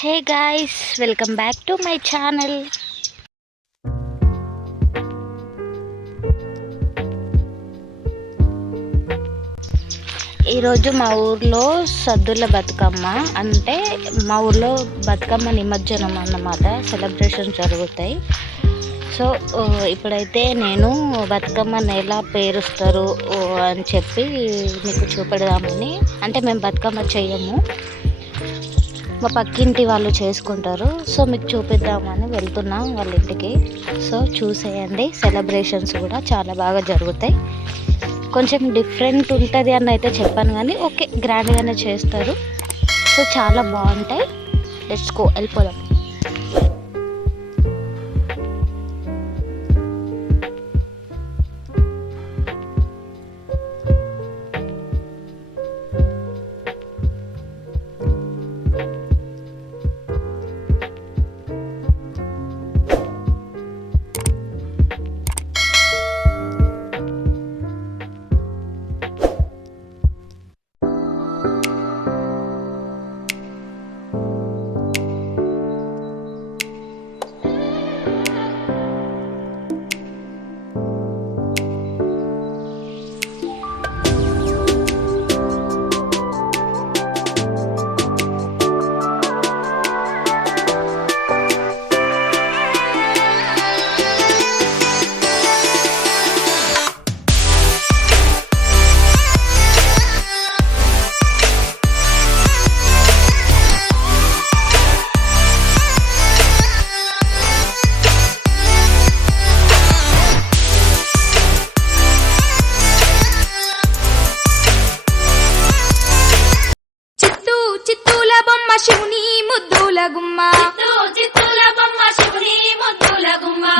Hey guys, welcome back to my channel. ఈరోజు మా ఊర్లో సద్దుల బతుకమ్మ అంటే మా ఊర్లో బతుకమ్మ నిమజ్జనం అన్నమాట సెలబ్రేషన్ జరుగుతాయి. సో ఇప్పుడైతే నేను బతుకమ్మని ఎలా పేరుస్తారు అని చెప్పి మీకు చూపెడదామని. అంటే మేము బతుకమ్మ చెయ్యము, మా పక్కింటి వాళ్ళు చేసుకుంటారు. సో మీకు చూపిద్దామని వెళ్తున్నాం వాళ్ళ ఇంటికి. సో చూసేయండి, సెలబ్రేషన్స్ కూడా చాలా బాగా జరుగుతాయి. కొంచెం డిఫరెంట్ ఉంటుంది అని అయితే చెప్పాను, కానీ ఓకే గ్రాండ్గానే చేస్తారు. సో చాలా బాగుంటాయి. లెట్స్ గో, వెళ్ళిపోదాం.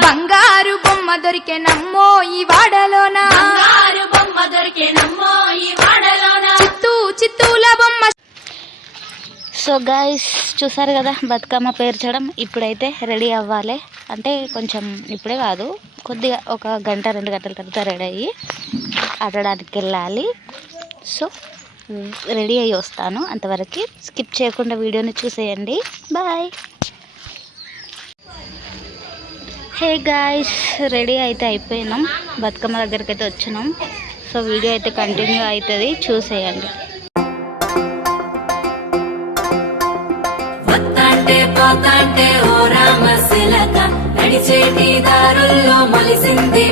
బంగారు బొమ్మ దొరికే నమ్మో ఈ వాడలోన, బంగారు బొమ్మ దొరికే నమ్మో ఈ వాడలోన, చిత్తూల బొమ్మ. సో గాయ్స్, చూసారు కదా బతుకమ్మ పేర్చడం. ఇప్పుడైతే రెడీ అవ్వాలి. అంటే కొంచెం ఇప్పుడే కాదు, కొద్దిగా ఒక గంట 2 గంటల తర్వాత రెడీ అయ్యి ఆడడానికి వెళ్ళాలి. సో రెడీ అయ్యి వస్తాను. అంతవరకు స్కిప్ చేయకుండా వీడియోని చూసేయండి. బాయ్. హే గాయ్స్, రెడీ అయితే అయిపోయినాం, బతుకమ్మ దగ్గరికి అయితే వచ్చినాం. సో వీడియో అయితే కంటిన్యూ అవుతుంది, చూసేయండి. పోతాంటే ఓ రామశిలక నడిచేటి దారుల్లో మొలిసింది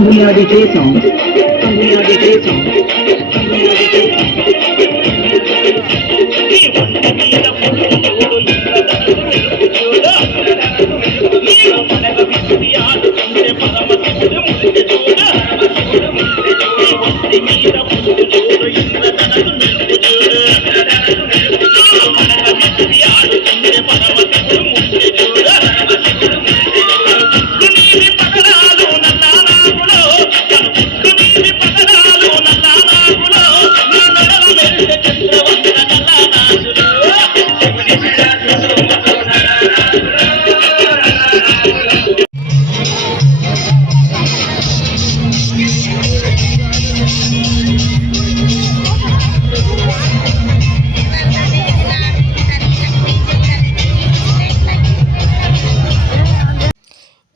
Sanguinadi Jason. Sanguinadi Jason.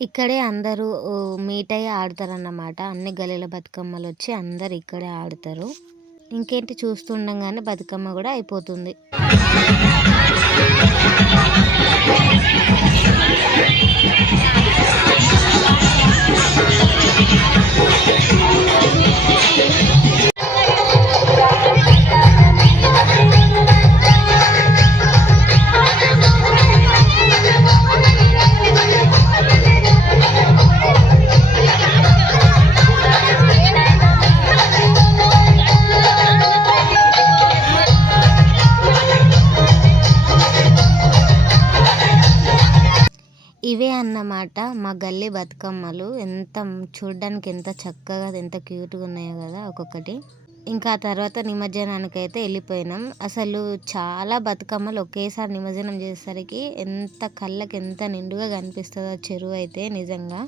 ఇక్కడే అందరూ మీట్ అయ్యి ఆడతారన్నమాట. అన్ని గలీల బతుకమ్మలు వచ్చి అందరు ఇక్కడే ఆడతారు. ఇంకేంటి చూస్తుండగానే బతుకమ్మ కూడా అయిపోతుంది. ఇవే అన్నమాట మా గల్లీ బతుకమ్మలు. చూడడానికి ఎంత చక్కగా ఎంత క్యూట్గా ఉన్నాయో కదా ఒక్కొక్కటి. ఇంకా ఆ తర్వాత నిమజ్జనానికి అయితే వెళ్ళిపోయినాం. అసలు చాలా బతుకమ్మలు ఒకేసారి నిమజ్జనం చేసేసరికి ఎంత కళ్ళకి ఎంత నిండుగా కనిపిస్తుందో చెరువు అయితే నిజంగా.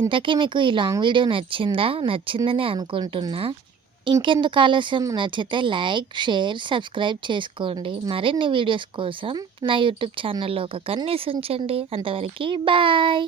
ఇంతకీ మీకు ఈ లాంగ్ వీడియో నచ్చిందని అనుకుంటున్నా. ఇంకెందుకు ఆలస్యం, నచ్చితే లైక్, షేర్, సబ్స్క్రైబ్ చేసుకోండి. మరిన్ని వీడియోస్ కోసం నా యూట్యూబ్ ఛానల్లో ఒక కన్నేసి ఉంచండి. అంతవరకు బాయ్.